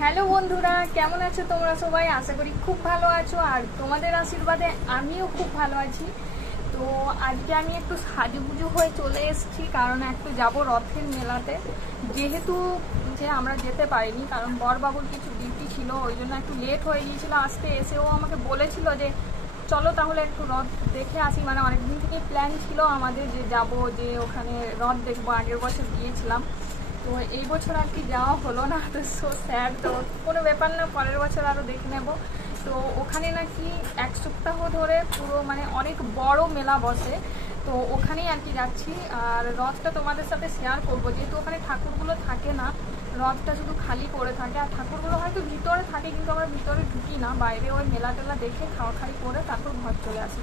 Hello বন্ধুরা, কেমন আছো তোমরা সবাই? আশা করি খুব ভালো আছো, আর তোমাদের আশীর্বাদে আমিও খুব ভালো আছি। তো আজকে আমি একটু সাজুগুজু হয়ে চলে এসেছি, কারণ একটু যাব রথের মেলাতে। যেহেতু যে আমরা যেতে পারিনি, কারণ বরবাবুর কিছু ডিউটি ছিল, ওই জন্য একটু লেট হয়ে গিয়েছিলো আসতে। এসেও আমাকে বলেছিল যে চলো তাহলে একটু রথ দেখে আসি, মানে অনেকদিন থেকে প্ল্যান ছিল আমাদের যে যাব, যে ওখানে রথ দেখবো। আগের বছর গিয়েছিলাম, তো এই বছর আর কি যাওয়া হলো না, তো সো স্যাড। তো কোনো ব্যাপার না, পরের বছর আরও দেখে নেব। তো ওখানে নাকি এক সপ্তাহ ধরে পুরো মানে অনেক বড় মেলা বসে, তো ওখানেই আর কি যাচ্ছি। আর রথটা তোমাদের সাথে শেয়ার করবো, যেহেতু ওখানে ঠাকুরগুলো থাকে না, রথটা শুধু খালি পড়ে থাকে। আর ঠাকুরগুলো হয়তো ভিতরে থাকে, কিন্তু আমরা ভিতরে ঢুকি না, বাইরে ওই মেলা টেলা দেখে খাওয়া খাই করে তারপর ঘর চলে আসি।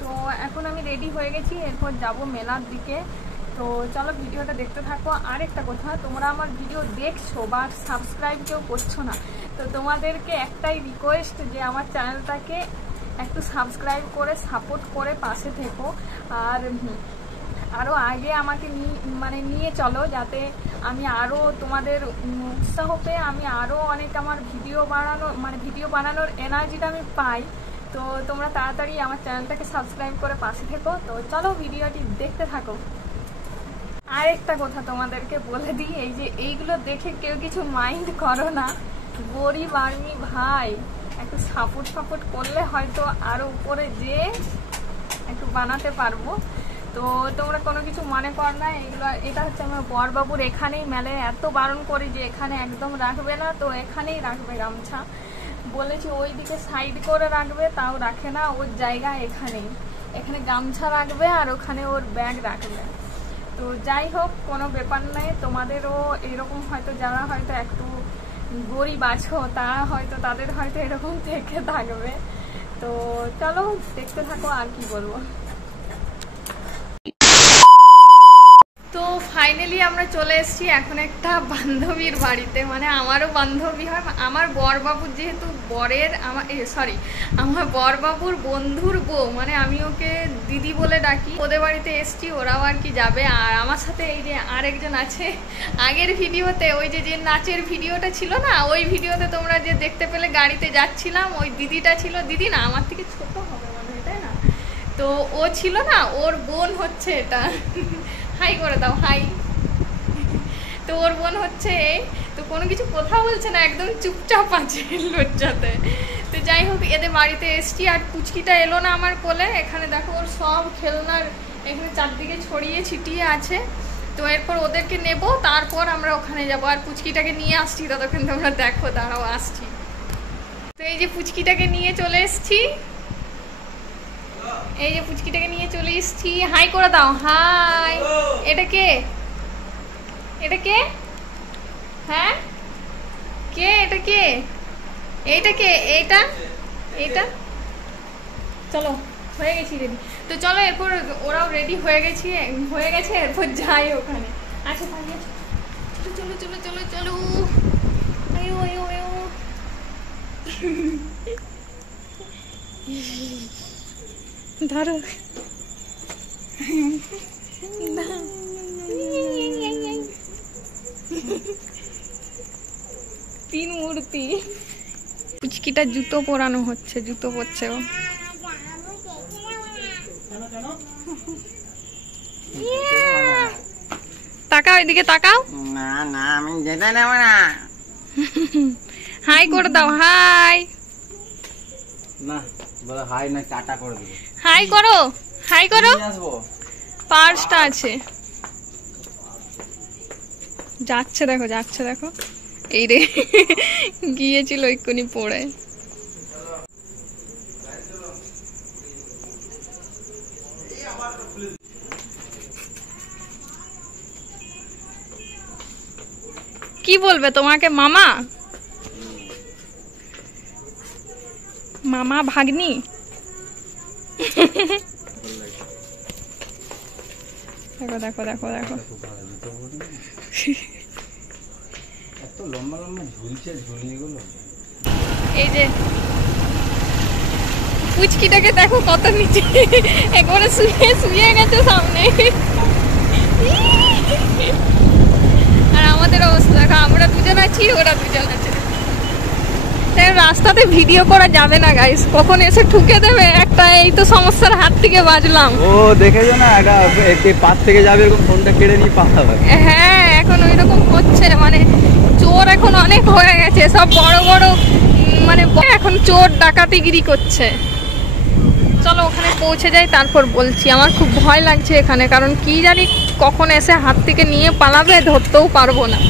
তো এখন আমি রেডি হয়ে গেছি, এরপর যাব মেলার দিকে। তো চলো ভিডিওটা দেখতে থাকো। আর একটা কথা, তোমরা আমার ভিডিও দেখছো বা সাবস্ক্রাইব কেউ করছো না, তো তোমাদেরকে একটাই রিকোয়েস্ট যে আমার চ্যানেলটাকে একটু সাবস্ক্রাইব করে সাপোর্ট করে পাশে থেকো। আর আরও আগে আমাকে নিয়ে চলো, যাতে আমি আরও তোমাদের উৎসাহ পেয়ে আমি আরও অনেক আমার ভিডিও বানানোর এনার্জিটা আমি পাই। তো তোমরা তাড়াতাড়ি আমার চ্যানেলটাকে সাবস্ক্রাইব করে পাশে থেকো। তো চলো ভিডিওটি দেখতে থাকো। আর একটা কথা তোমাদেরকে বলে দিই, এই যে এইগুলো দেখে কেউ কিছু মাইন্ড করো না। গরিব আর্মি ভাই, একটু সাপোর্ট করলে হয়তো আরো উপরে যে একটু বানাতে পারবো। তো তোমরা কোনো কিছু মনে কর না। এটা হচ্ছে আমার বরবাবুর এখানেই মেলায় এত বারণ করি যে এখানে একদম রাখবে না, তো এখানেই রাখবে গামছা। বলেছি ওই দিকে সাইড করে রাখবে, তাও রাখে না। ওর জায়গা এখানে গামছা রাখবে, আর ওখানে ওর ব্যাগ রাখবে। তো যাই হোক, কোনো ব্যাপার নয়। তোমাদেরও এরকম হয়তো, যারা হয়তো একটু গরিব আছো, তাদের হয়তো এরকম থেকে থাকবে। তো চলো দেখতে থাকো, আর কি বলবো। তো ফাইনালি আমরা চলে এসেছি এখন একটা বান্ধবীর বাড়িতে, মানে আমারও বান্ধবী হয়। আমার বরবাবুর যেহেতু আমার বরবাবুর বন্ধুর বউ, মানে আমি ওকে দিদি বলে ডাকি। ওদের বাড়িতে এসছি, ওরাও আর কি যাবে। আর আমার সাথে এই যে আরেকজন আছে, আগের ভিডিওতে ওই যে নাচের ভিডিওটা ছিল না, ওই ভিডিওতে তোমরা যে দেখতে পেলে গাড়িতে যাচ্ছিলাম, ওই দিদিটা ছিল। দিদি না, আমার থেকে ছোট হবে মনে হয়, তাই না? তো ও ছিল না, ওর বোন হচ্ছে এটা। হাই করে দাও, হাই। তো ওর বোন হচ্ছে। তো কোনো কিছু কথা বলছে না, একদম চুপচাপ আছে লজ্জাতে। তো যাই হোক, এদের বাড়িতে এসছি। আর পুচকিটা এলো না আমার কোলে। এখানে দেখো ওর সব খেলনার এখানে চারদিকে ছড়িয়ে ছিটিয়ে আছে। তো এরপর ওদেরকে নেব, তারপর আমরা ওখানে যাব। আর পুচকিটাকে নিয়ে আসছি, ততক্ষণ তোমরা দেখো, দাঁড়াও আসছি। তো এই যে পুচকিটাকে নিয়ে চলে এসছি, হাই করে দাও, হাই। এটা কে? হ্যাঁ, কে? এটা কে? এইটা চলো, হয়ে গেছি রেডি। তো চলো, এরপর ওরাও রেডি হয়ে গেছে, এরপর যাই ওখানে। আচ্ছা চলো। আয়ো ধরো। তিন মূর্তি। পুচকিটা জুতো পরানো হচ্ছে, জুতো পরছে ও। তাকাও, এদিকে তাকাও। না না আমি যেতে নেব না। হাই করে দাও, হাই। না বলো হাই না, টাটা করে দেবো। হাই করো, হাই করো। আসবো, পার্সটা আছে। যাচ্ছে দেখো, যাচ্ছে দেখো। এই রে গিয়েছিল এক্ষুনি পড়ে। কি বলবে তোমাকে? মামা, মামা ভাগ্নি। দেখো দেখো দেখো দেখো, এত লম্বা লম্বা ঝুলছে ঝুলিগুলো। এই যে পুচকিটাকে দেখো কত নিচে, একবারে শুয়ে শুয়ে গেছে সামনে। আর আমাদের অবস্থা দেখো, আমরা দুজন আছি, ওরা দুজন আছে। রাস্তাতে ভিডিও করা যাবে না গাইস, কখন এসে ঠুকে দেবে একটা, এই তো সমস্যার হাত থেকে বাঁচলাম। ও দেখেছো না, এটা পাশ থেকে যাবে এরকম ফোনটা কেড়ে নিয়ে পালাবে। হ্যাঁ এখন ওই রকম হচ্ছে, মানে চোর এখন অনেক হয়ে গেছে, সব বড় বড় মানে এখন চোর ডাকাতিগিরি করছে। চলো ওখানে পৌঁছে যাই, তারপর বলছি। আমার খুব ভয় লাগছে এখানে, কারণ কি জানি কখন এসে হাত থেকে নিয়ে পালাবে, ধরতেও পারবো না।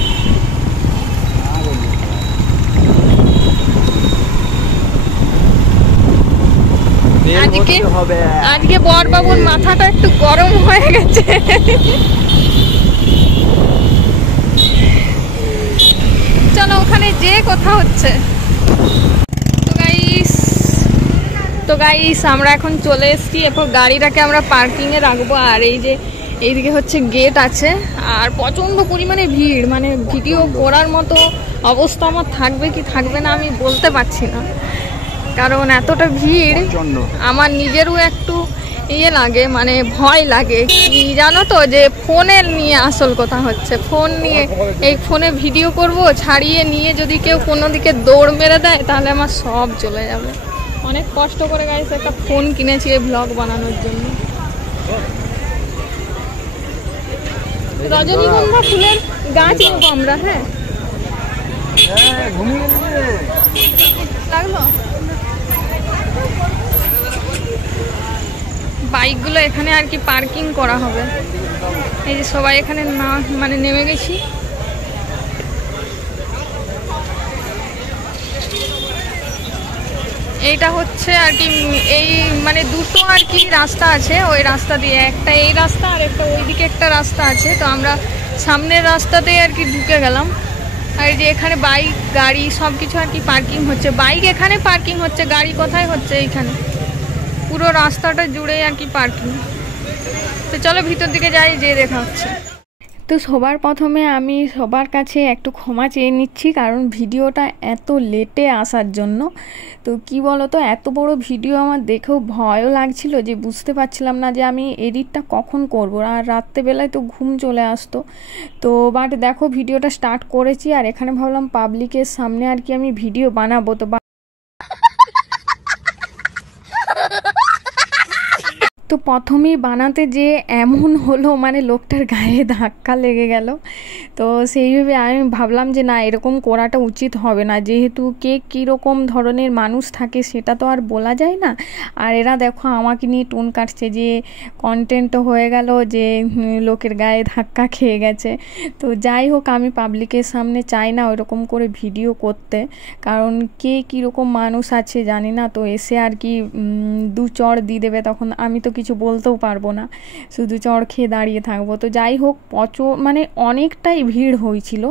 আজকে বর বাবুর মাথাটা একটু গরম হয়ে গেছে। চলো ওখানে যে কথা হচ্ছে। তো গাইস আমরা এখন চলে এসেছি, এরপর গাড়িটাকে আমরা পার্কিং এ রাখবো। আর এই যে এইদিকে হচ্ছে গেট আছে, আর প্রচন্ড পরিমাণে ভিড়, মানে ভিডিও করার মতো অবস্থা আমার থাকবে কি থাকবে না আমি বলতে পারছি না, কারণ এতটা ভিড় আমার নিজেরও একটু ইয়ে লাগে, মানে ভয় লাগে। কি জানো তো, যে ফোনের নিয়ে আসল কথা হচ্ছে, ফোন নিয়ে এই ফোনে ভিডিও করব, ছাড়িয়ে নিয়ে যদি কেউ কোনো দিকে দৌড় মেরে দেয় তাহলে আমার সব চলে যাবে। অনেক কষ্ট করে গাইস একটা ফোন কিনেছি এই ব্লগ বানানোর জন্য। রজনীগন্ধা ফুলের গাছ নেবো আমরা। হ্যাঁ লাগলো। বাইকগুলো এখানে আর কি পার্কিং করা হবে। এই যে সবাই এখানে না মানে নেমে গেছি। এইটা হচ্ছে আর কি, এই মানে দুটো আর কি রাস্তা আছে, ওই রাস্তা দিয়ে, একটা এই রাস্তা আর একটা ওইদিকে একটা রাস্তা আছে। তো আমরা সামনের রাস্তাতেই আর কি ঢুকে গেলাম। আর এই যে এখানে বাইক গাড়ি সব কিছু আর কি পার্কিং হচ্ছে। বাইক এখানে পার্কিং হচ্ছে, গাড়ি কোথায় হচ্ছে? এইখানে পুরো রাস্তাটা জুড়ে আর কি পার্কিং। তো চলো ভিতর দিকে যাই, যেয়ে দেখা হচ্ছে। তো সবার প্রথমে আমি সবার কাছে একটু ক্ষমা চেয়ে নিচ্ছি, কারণ ভিডিওটা এত লেটে আসার জন্য। তো কি বলো তো, এত বড় ভিডিও আমার দেখেও ভয়ও লাগছিল, যে বুঝতে পারছিলাম না যে আমি এডিটটা কখন করব, আর রাত্রেবেলায় তো ঘুম চলে আসতো। তো বাট দেখো ভিডিওটা স্টার্ট করেছি, আর এখানে ভাবলাম পাবলিকের সামনে আর কি আমি ভিডিও বানাবো। তো প্রথমেই বানাতে যে এমন হলো, মানে লোকটার গায়ে ধাক্কা লেগে গেল। তো সেইভাবে আমি ভাবলাম যে না, এরকম করাটা উচিত হবে না, যেহেতু কে কীরকম ধরনের মানুষ থাকে সেটা তো আর বলা যায় না। আর এরা দেখো আমাকে নিয়ে টোন কাটছে, যে কন্টেন্টও হয়ে গেল, যে লোকের গায়ে ধাক্কা খেয়ে গেছে। তো যাই হোক, আমি পাবলিকের সামনে চাই না ওইরকম করে ভিডিও করতে, কারণ কে কীরকম মানুষ আছে জানি না। তো এসে আর কি দু চড় দিয়ে দেবে, তখন আমি তো কিছু বলতেও পারবো না, শুধু চড় খেয়ে দাঁড়িয়ে থাকবো। তো যাই হোক, মানে অনেকটাই ভিড় হয়েছিল,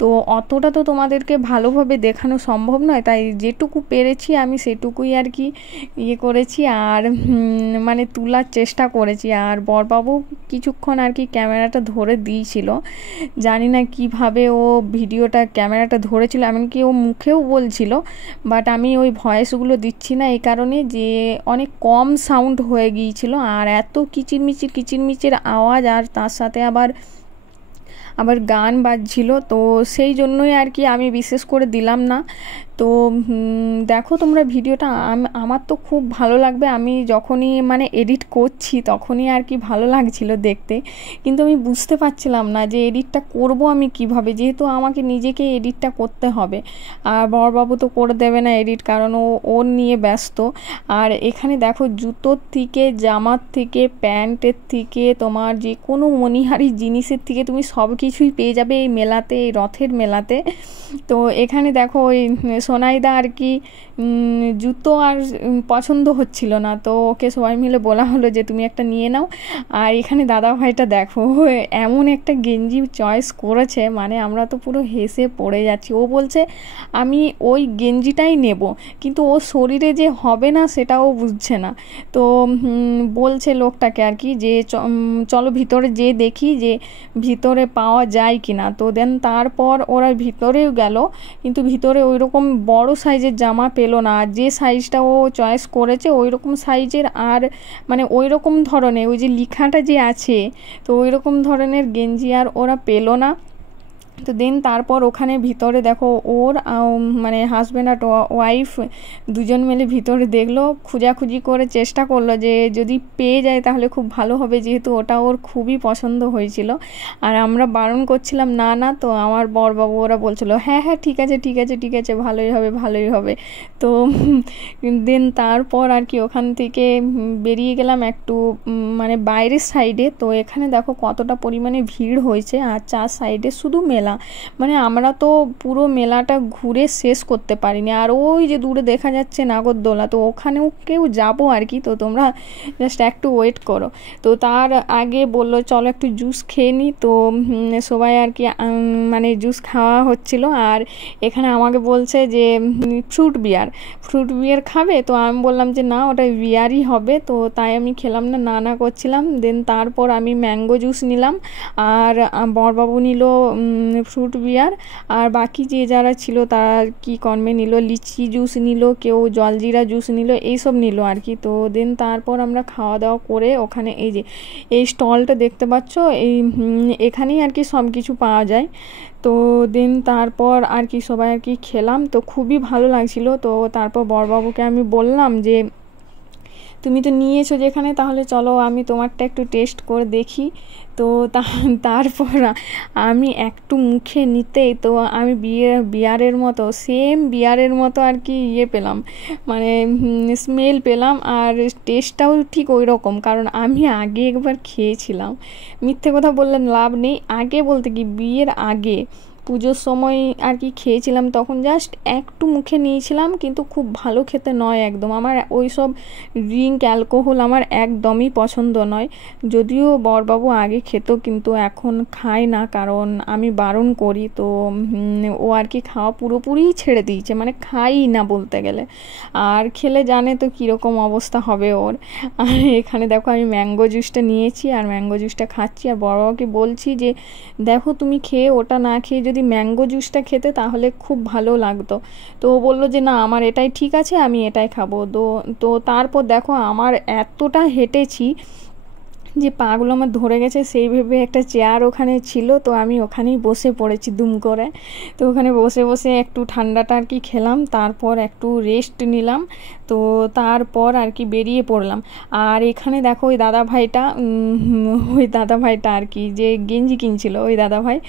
তো অতটা তো তোমাদেরকে ভালোভাবে দেখানো সম্ভব নয়, তাই যেটুকু পেরেছি আমি সেটুকুই আর কি ইয়ে করেছি, আর মানে তোলার চেষ্টা করেছি। আর বরবাবু কিছুক্ষণ আর কি ক্যামেরাটা ধরে দিয়েছিল, জানি না কিভাবে ও ভিডিওটা ক্যামেরাটা ধরেছিল, এমনকি ও মুখেও বলছিল, বাট আমি ওই ভয়েসগুলো দিচ্ছি না এই কারণে যে অনেক কম সাউন্ড হয়ে গিয়েছিল, আর এত কিচিরমিচির আওয়াজ, আর তার সাথে আবার গান বাজছিল, তো সেই জন্যই আর কি আমি বিশেষ করে দিলাম না। তো দেখো তোমরা ভিডিওটা, আমার তো খুব ভালো লাগবে। আমি যখনই মানে এডিট করছি তখনই আর কি ভালো লাগছিল দেখতে, কিন্তু আমি বুঝতে পারছিলাম না যে এডিটটা করব আমি কিভাবে, যেহেতু আমাকে নিজেকে এডিটটা করতে হবে। আর বড়বাবু তো করে দেবে না এডিট, কারণ ওর নিয়ে ব্যস্ত। আর এখানে দেখো জুতোর থেকে, জামার থেকে, প্যান্টের থেকে, তোমার যে কোনো মণিহারি জিনিসের থেকে তুমি সব কিছুই পেয়ে যাবে এই মেলাতে, এই রথের মেলাতে। তো এখানে দেখো ওই সোনাইদা আর কি জুতো আর পছন্দ হচ্ছিল না, তো ওকে সবাই মিলে বলা হলো যে তুমি একটা নিয়ে নাও। আর এখানে দাদা ভাইটা দেখো এমন একটা গেঞ্জি চয়েস করেছে, মানে আমরা তো পুরো হেসে পড়ে যাচ্ছি। ও বলছে আমি ওই গেঞ্জিটাই নেব, কিন্তু ও শরীরে যে হবে না সেটাও বুঝছে না। তো বলছে লোকটাকে আর কি যে চলো ভিতরে যে দেখি যে ভিতরে পাওয়া যায় কিনা। তো দেন তারপর ওরা ভিতরেও গেল, কিন্তু ভিতরে ওই রকম বড় সাইজের জামা পেলো না। আর যে সাইজটা ও চয়েস করেছে ওই রকম সাইজের, আর মানে ওই রকম ধরনের ওই যে লেখাটা যে আছে, তো ওই রকম ধরনের গেঞ্জি আর ওরা পেলো না। তো দেন তারপর ওখানে ভিতরে দেখো ওর মানে হাজব্যান্ড আর ওয়াইফ দুজন মিলে ভিতরে দেখলো, খোঁজাখুঁজি করে চেষ্টা করলো যে যদি পেয়ে যায় তাহলে খুব ভালো হবে, যেহেতু ওটা ওর খুবই পছন্দ হয়েছিল। আর আমরা বারণ করছিলাম না না, তো আমার বরবাবু ওরা বলছিল হ্যাঁ হ্যাঁ ঠিক আছে ঠিক আছে ঠিক আছে, ভালোই হবে ভালোই হবে। তো দেন তারপর আর কি ওখান থেকে বেরিয়ে গেলাম একটু মানে বাইরের সাইডে। তো এখানে দেখো কতটা পরিমাণে ভিড় হয়েছে, আর চার সাইডে শুধু মেলা, মানে আমরা তো পুরো মেলাটা ঘুরে শেষ করতে পারিনি। আর ওই যে দূরে দেখা যাচ্ছে নাগরদোলা, তো ওখানেও কেউ যাবো আর কি, তো তোমরা জাস্ট একটু ওয়েট করো। তো তার আগে বললো চলো একটু জুস খেয়ে নিই। তো সবাই আর কি মানে জুস খাওয়া হচ্ছিল। আর এখানে আমাকে বলছে যে ফ্রুট বিয়ার খাবে, তো আমি বললাম যে না ওটা বিয়ারই হবে, তো তাই আমি খেলাম না, না না করছিলাম। দেন তারপর আমি ম্যাঙ্গো জুস নিলাম, আর বরবাবু নিল ফ্রুট বিয়ার, আর বাকি যে যারা ছিল তারা কি কর্মে নিল, লিচি জুস নিল, কেউ জলজিরা জুস নিল, এইসব নিল আর কি। তো দেন তারপর আমরা খাওয়া দাওয়া করে ওখানে এই যে এই স্টলটা দেখতে পাচ্ছ, এখানেই আর কি সব কিছু পাওয়া যায়। তো দেন তারপর আর কি সবাই আর কি খেলাম, তো খুবই ভালো লাগছিল। তো তারপর বরবাবুকে আমি বললাম যে তুমি তো নিয়েছো যেখানে, তাহলে চলো আমি তোমারটা একটু টেস্ট করে দেখি। তো তারপর আমি একটু মুখে নিতেই তো আমি বিয়ারের মতো, সেম বিয়ারের মতো আর কি পেলাম, মানে স্মেল পেলাম, আর টেস্টটাও ঠিক ওই রকম, কারণ আমি আগে একবার খেয়েছিলাম। মিথ্যে কথা বললে লাভ নেই, আগে বলতে কি বিয়ের আগে পুজোর সময় আর কি খেয়েছিলাম, তখন জাস্ট একটু মুখে নিয়েছিলাম, কিন্তু খুব ভালো খেতে নয় একদম। আমার ওই সব ড্রিঙ্ক অ্যালকোহল আমার একদমই পছন্দ নয়, যদিও বরবাবু আগে খেত কিন্তু এখন খায় না, কারণ আমি বারণ করি। তো ও আর কি খাওয়া পুরোপুরিই ছেড়ে দিয়েছে, মানে খাই না বলতে গেলে। আর খেলে জানে তো কীরকম অবস্থা হবে ওর। আর এখানে দেখো আমি ম্যাঙ্গো জুসটা নিয়েছি আর ম্যাঙ্গো জুসটা খাচ্ছি, আর বড়বাবুকে বলছি যে দেখো তুমি খেয়ে ওটা না খেয়ে যদি ম্যাঙ্গো জুসটা খেতে তাহলে খুব ভালো লাগতো। তো ও বললো যে না আমার এটাই ঠিক আছে, আমি এটাই খাবো। তো তারপর দেখো আমার এতটা হেঁটেছি যে পাগুলো আমার ধরে গেছে, সেই ভেবে একটা চেয়ার ওখানে ছিল, তো আমি ওখানেই বসে পড়েছি দুম করে। তো ওখানে বসে বসে একটু ঠান্ডাটা আর কি খেলাম, তারপর একটু রেস্ট নিলাম। তো তারপর আর কি বেরিয়ে পড়লাম। আর এখানে দেখো ওই দাদা ভাইটা আর কি যে গেঞ্জি কিনছিল, ওই দাদা ভাই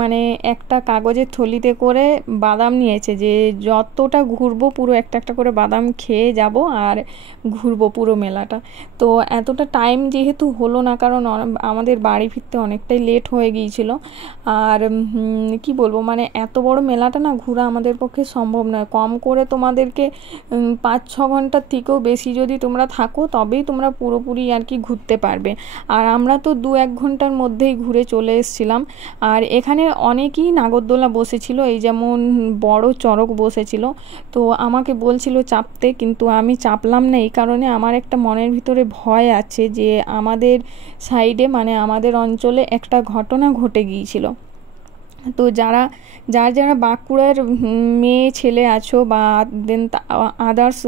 মানে একটা কাগজের থলিতে করে বাদাম নিয়েছে, যে যতটা ঘুরবো পুরো একটা একটা করে বাদাম খেয়ে যাব আর ঘুরবো পুরো মেলাটা। তো এতটা টাইম যেহেতু হলো না, কারণ আমাদের বাড়ি ফিরতে অনেকটাই লেট হয়ে গিয়েছিল। আর কি বলবো, মানে এত বড় মেলাটা না ঘোরা আমাদের পক্ষে সম্ভব নয়। কম করে তোমাদেরকে 5-6 ঘন্টার থেকেও বেশি যদি তোমরা থাকো তবেই তোমরা পুরোপুরি আর কি ঘুরতে পারবে। আর আমরা তো 2-1 ঘন্টার মধ্যেই ঘুরে চলে এসেছিলাম। আর এখানে অনেকেই নাগরদোলা বসেছিল, এই যেমন বড় চড়ক বসেছিল, তো আমাকে বলছিল চাপতে, কিন্তু আমি চাপলাম না এই কারণে আমার একটা মনের ভিতরে ভয় আছে যে আমাদের সাইডে মানে আমাদের অঞ্চলে একটা ঘটনা ঘটে গিয়েছিল। তো যারা যারা বাঁকুড়ার মেয়ে ছেলে আছো বা দেন আদার্স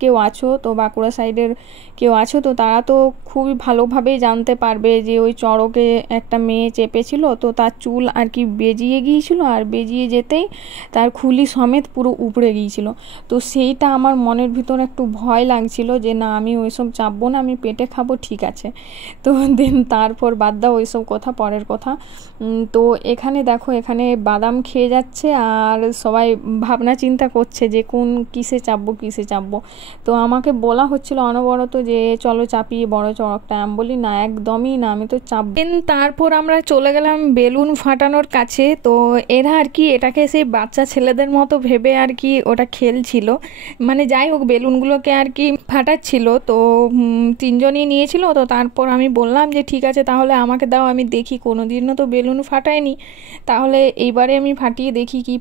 কেউ আছো, তো বাঁকুড়া সাইডের কেউ আছো, তো তারা তো খুবই ভালোভাবেই জানতে পারবে যে ওই চড়কে একটা মেয়ে চেপেছিল, তো তার চুল আর কি বেজিয়ে গিয়েছিল, আর বেজিয়ে যেতেই তার খুলি সমেত পুরো উপড়ে গিয়েছিল। তো সেইটা আমার মনের ভিতর একটু ভয় লাগছিল যে না, আমি ওইসব চাপবো না, আমি পেটে খাবো, ঠিক আছে। তো দেন তারপর বাদ দাও ওইসব কথা, পরের কথা। তো এখানে দেখো, এখানে বাদাম খেয়ে যাচ্ছে আর সবাই ভাবনা চিন্তা করছে যে কোন কিসে চাপবো। তো আমাকে বলা হচ্ছিল অনবরত যে চলো চাপিয়ে বড় চড়কটা। আমি বলি না, একদমই না, আমি তো চাপবো। তারপর আমরা চলে গেলাম বেলুন ফাটানোর কাছে। তো এরা আর কি এটাকে সেই বাচ্চা ছেলেদের মতো ভেবে আর কি ওটা খেলছিল, মানে যাই হোক বেলুনগুলোকে আর কি ফাটাচ্ছিল। তো 3 জনই নিয়েছিল। তো তারপর আমি বললাম যে ঠিক আছে তাহলে আমাকে দাও, আমি দেখি, কোনোদিনও তো বেলুন ফাটাইনি, তাহলে এইবারে আমি ফাটিয়ে দেখি কি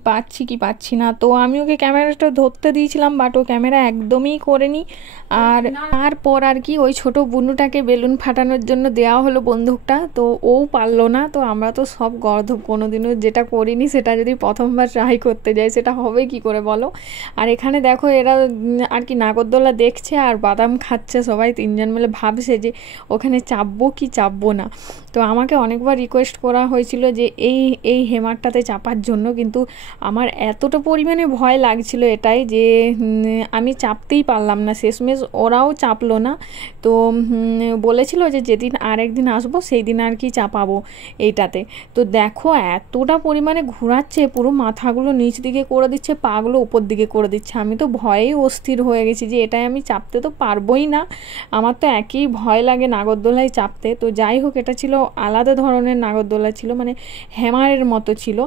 পাচ্ছি না। তো আমি ওকে ক্যামেরাটা ধরতে দিয়েছিলাম, বাট ও ক্যামেরা একদমই করেনি। আর তারপর আর কি ওই ছোট বুনুটাকে বেলুন ফাটানোর জন্য দেওয়া হলো বন্দুকটা, তো ও পারলো না। তো আমরা তো সব গর্ধব, কোনোদিনও যেটা করিনি সেটা যদি প্রথমবার ট্রাই করতে যাই সেটা হবে কি করে বলো। আর এখানে দেখো এরা আর কি নাগরদোলা দেখছে আর বাদাম খাচ্ছে, সবাই 3 জন মিলে ভাবছে যে ওখানে চাপবো কি চাপবো না। তো আমাকে অনেকবার রিকোয়েস্ট করা হয়েছিল যে এই হেমারটাতে চাপার জন্য, কিন্তু আমার এতটা পরিমাণে ভয় লাগছিল এটাই যে আমি চাপতেই পারলাম না। শেষমেশ ওরাও চাপলো না। তো বলেছিল যে যেদিন আরেকদিন আসবো সেই দিন আর কি চাপাবো এইটাতে। তো দেখো এতটা পরিমাণে ঘোরাচ্ছে, পুরো মাথাগুলো নিচ দিকে করে দিচ্ছে, পাগুলো উপর দিকে করে দিচ্ছে। আমি তো ভয়েই অস্থির হয়ে গেছি যে এটাই আমি চাপতে তো পারবোই না, আমার তো একই ভয় লাগে নাগরদোলায় চাপতে। তো যাই হোক, এটা ছিল আলাদা ধরনের নাগরদোলা ছিল, মানে হ্যামারের মতো ছিল।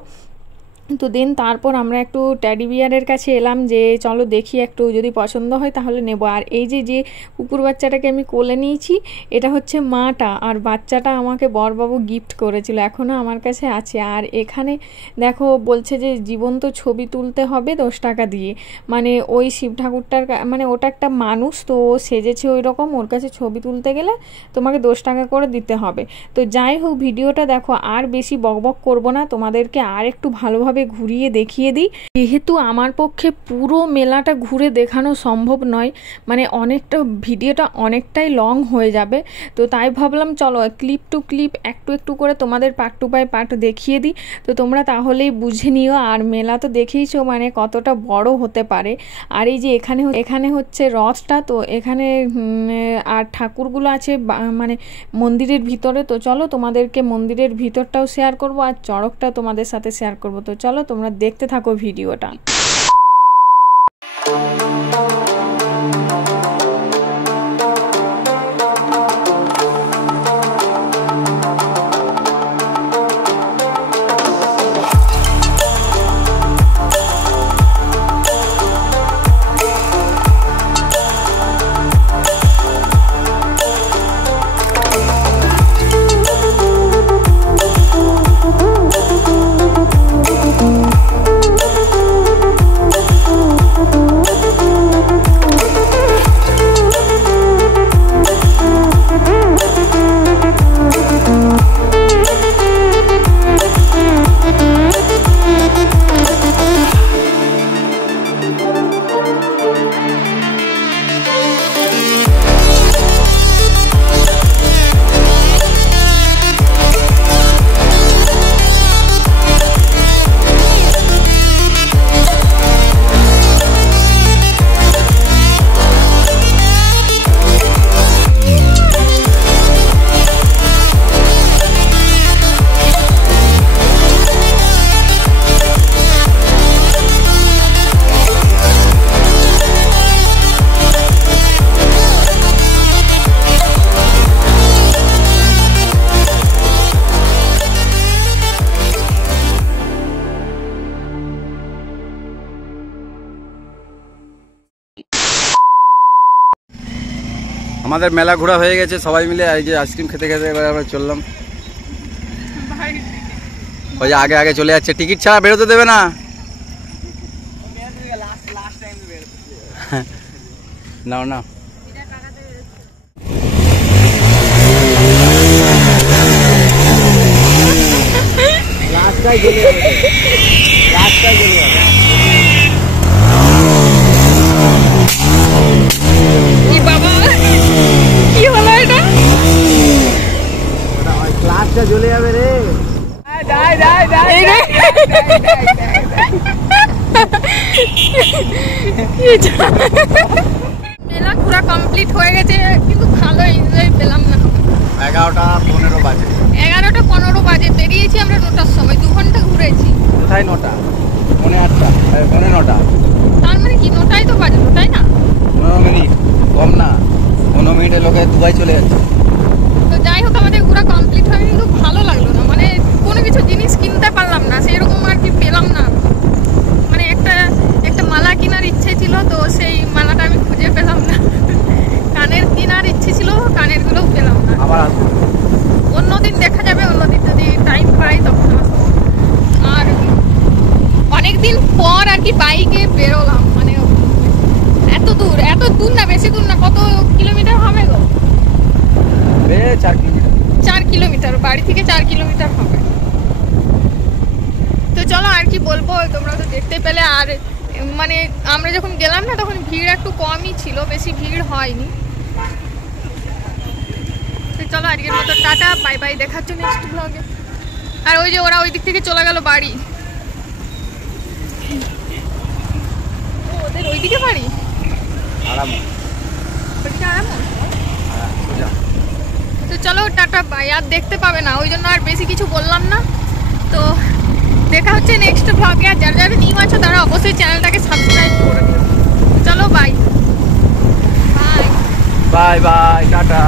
তো দেন তারপর আমরা একটু ট্যাডি বিয়ারের কাছে এলাম যে চলো দেখি একটু, যদি পছন্দ হয় তাহলে নেব। আর এই যে কুকুর বাচ্চাটাকে আমি কোলে নিয়েছি, এটা হচ্ছে মাটা, আর বাচ্চাটা আমাকে বরবাবু গিফট করেছিল, এখনও আমার কাছে আছে। আর এখানে দেখো বলছে যে জীবন্ত ছবি তুলতে হবে 10 টাকা দিয়ে, মানে ওই শিব ঠাকুরটার মানে ওটা একটা মানুষ, তো ও সেজেছে ওই রকম, ওর কাছে ছবি তুলতে গেলে তোমাকে 10 টাকা করে দিতে হবে। তো যাই হোক, ভিডিওটা দেখো, আর বেশি বকবক করব না, তোমাদেরকে আর একটু ভালোভাবে ঘুরিয়ে দেখিয়ে দিই। যেহেতু আমার পক্ষে পুরো মেলাটা ঘুরে দেখানো সম্ভব নয়, মানে অনেকটা ভিডিওটা অনেকটাই লং হয়ে যাবে, তো তাই ভাবলাম চলো ক্লিপ টু ক্লিপ একটু করে তোমাদের পার্ট টু বাই পার্ট দেখিয়ে দিই, তো তোমরা তাহলেই বুঝে নিও। আর মেলা তো দেখেইছো মানে কতটা বড় হতে পারে। আর এই যে এখানে হচ্ছে রথটা, তো এখানে আর ঠাকুরগুলো আছে মানে মন্দিরের ভিতরে। তো চলো তোমাদেরকে মন্দিরের ভিতরটাও শেয়ার করব আর চড়কটা তোমাদের সাথে শেয়ার করব। তো চলো তোমরা দেখতে থাকো ভিডিওটা। আমাদের মেলা ঘোরা হয়ে গেছে, সবাই মিলে এই যে আইসক্রিম খেতে খেতে এবার আমরা চললাম। ওই যে আগে চলে যাচ্ছে, টিকিট ছাড়া বেরোতে দেবে না। নাও না, রাস্তায় জ্বলে যাবে, রাস্তায় জ্বলে যাবে। কি বাবা, কি হলো এটা? ক্লাসটা জ্বলে যাবে রে। এই রে। মেলা ঘোরা কমপ্লিট হয়ে গেছে, কিন্তু ভালো এনজয় পেলাম না। 11:15 বাজে। 11:15 বাজে, বেরিয়েছি আমরা 9টার সময়, 2 ঘন্টা ঘুরেছি। কোথায় 9টা? 8:30, 9:30। তার মানে কি 9টাই তো বাজলো, তাই না? 15 মিনিট কম না, 15 মিনিটে লোকে দুবাই চলে যাচ্ছে। তো যাই হোক, আমাদের ঘোরা কমপ্লিট হয়ে, কিন্তু ভালো লাগলো না, মানে কোনো কিছু জিনিস কিনতে পারলাম না, সেরকম আর কি পেলাম না। মানে একটা মালা কেনার ইচ্ছে ছিল, তো সেই মালাটা আমি খুঁজে পেলাম না। কানের কেনার ইচ্ছে ছিল, কানের গুলোও পেলাম না। আবার আসবো। অন্যদিন দেখা যাবে, অন্যদিন যদি টাইম পাই তখন আসবো। আর অনেকদিন পর আর কি বাইকে বেরোলাম, মানে এত দূর না, বেশি দূর না, কত কিলোমিটার হবে গো? 4 কিলোমিটার। 4 কিলোমিটার, বাড়ি থেকে 4 কিলোমিটার হবে। তো চলো, আর কি বলবো, তোমরা তো দেখতে পেলে। আর মানে আমরা যখন গেলাম না, তখন ভিড় একটু কমই ছিল, বেশি ভিড় হয়নি। তো চলো, আজকের মতো টাটা, বাই বাই, দেখাচ্ছ নেক্সট ব্লগে। আর ওই যে ওরা ওই দিক থেকে চলে গেল বাড়ি, ওদের ওইদিকে বাড়ি, আরাম। ওইদিকে আরাম। তো চলো, টাটা বাই। আর দেখতে পাবে না, ওই জন্য আর বেশি কিছু বললাম না। তো দেখা হচ্ছে নেক্সট ব্লগে। আর যারা যারা নিউ আছো তারা অবশ্যই চ্যানেলটাকে সাবস্ক্রাইব করে দিও। চলো, bye bye bye bye, tata.